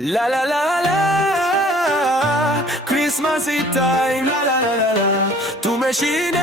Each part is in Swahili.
La la la la, Christmas time, la la la la la, tumeshine,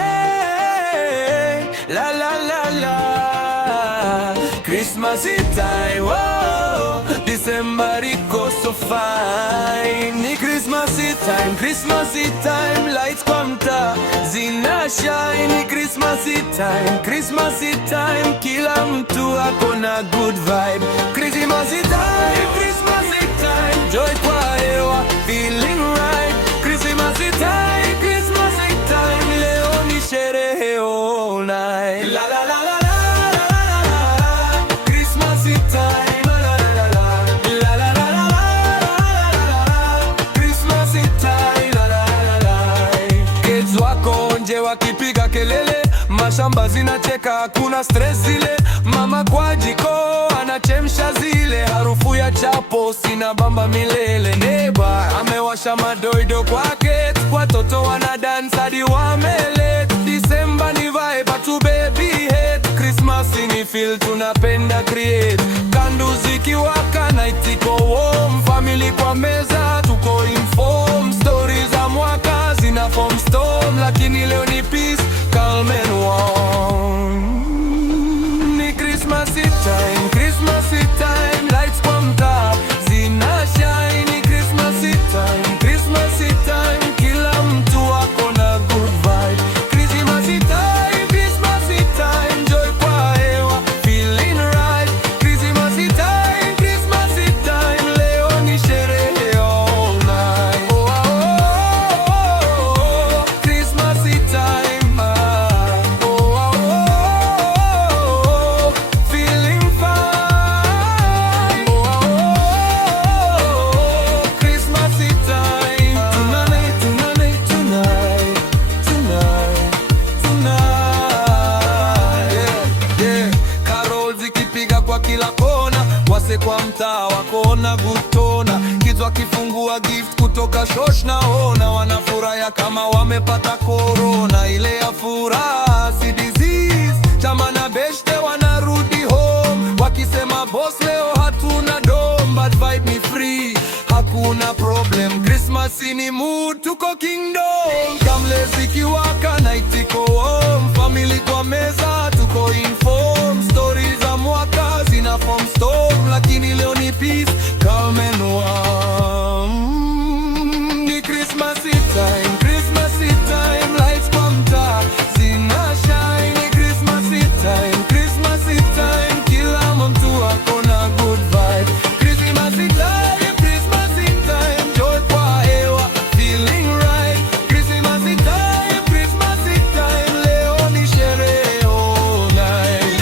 la la la la, Christmas time, oh, December iko so fine. Ni Christmas time, Christmas time, lights kwa mtaa zina shine. Ni Christmas time, Christmas time, kila mtu ako na good vibe. Christmas time, Christmas time, joy kwa hewa, feeling right. Christmas time, Christmas time, leo ni sherehe all night. La la la la la la la la, Christmas time, la la la la la la la la la, Christmas time, la la la la. Kids wako nje wakipiga kelele, mashamba zinacheka, hakuna stress zile. Mama kwa jiko anachemsha zile, harufu ya chapo sina bamba milele. Neighbor amewasha madoido kwake, watoto wana dance hadi wamele. December ni vibe to baby head, Christmas ni feel tunapenda create. Kandu zikiwaka night iko warm, family kwa meza tuko inform. Stories za mwaka zina form storm, lakini leo ni peace, calm and warm. Christmas time, Christmas time, lights kwa mtaa zina shine. Christmas time, Christmas time, kila mtu ako na good vibe. Christmas time, Christmas time, joy kwa hewa, feeling right. Christmas time, Christmas time, leo ni sherehe all night. Oh, oh, oh, oh, Christmas time, oh, oh, oh, feeling fine. Oh, Christmas time, tonight, tonight, tonight, tonight, tonight. Yeah, yeah. Carol zikipiga kwa kila kona, wase kwa mtaa wakona gutona. Kids wakifungua gift kutoka shosh, naona wanafurahia kama wamepata corona. Ile ya furaha si disease, chama na beshte wanarudi home wakisema boss leo hatuna dom, but vibe ni free, hakuna problem. Christmas ni mood, tuko kingdom. Kamle zikiwaka night iko warm, family kwa meza tuko inform. Stories za mwaka zina form storm, lakini leo ni peace, calm and warm. Ni Christmas time, Christmas time, lights kwa mtaa zina shine. Christmas time, Christmas time, kila mtu ako na good vibe. Christmas time, Christmas time, joy kwa hewa, feeling right. Christmas time, Christmas time, leo ni sherehe all night.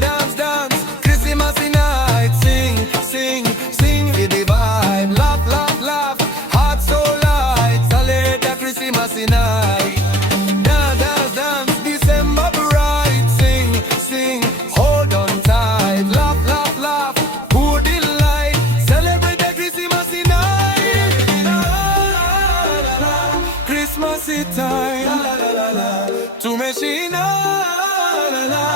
Dance, dance, Christmas night, sing, sing, sing with the vibe. Laugh, laugh, laugh, heart so light, salute Christmas night. Dance, dance, December bright, sing, sing, hold on tight. Laugh, laugh, laugh, good delight, celebrate the Christmas night. La la la la, Christmas time, la la la la, tumeshina. La la,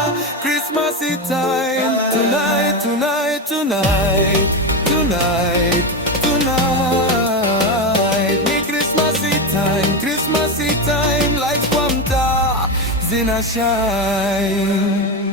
Christmas time, tonight, tonight, tonight, tonight, tonight. Ni Christmas time, Christmas time, lights kwa mtaa zina shine.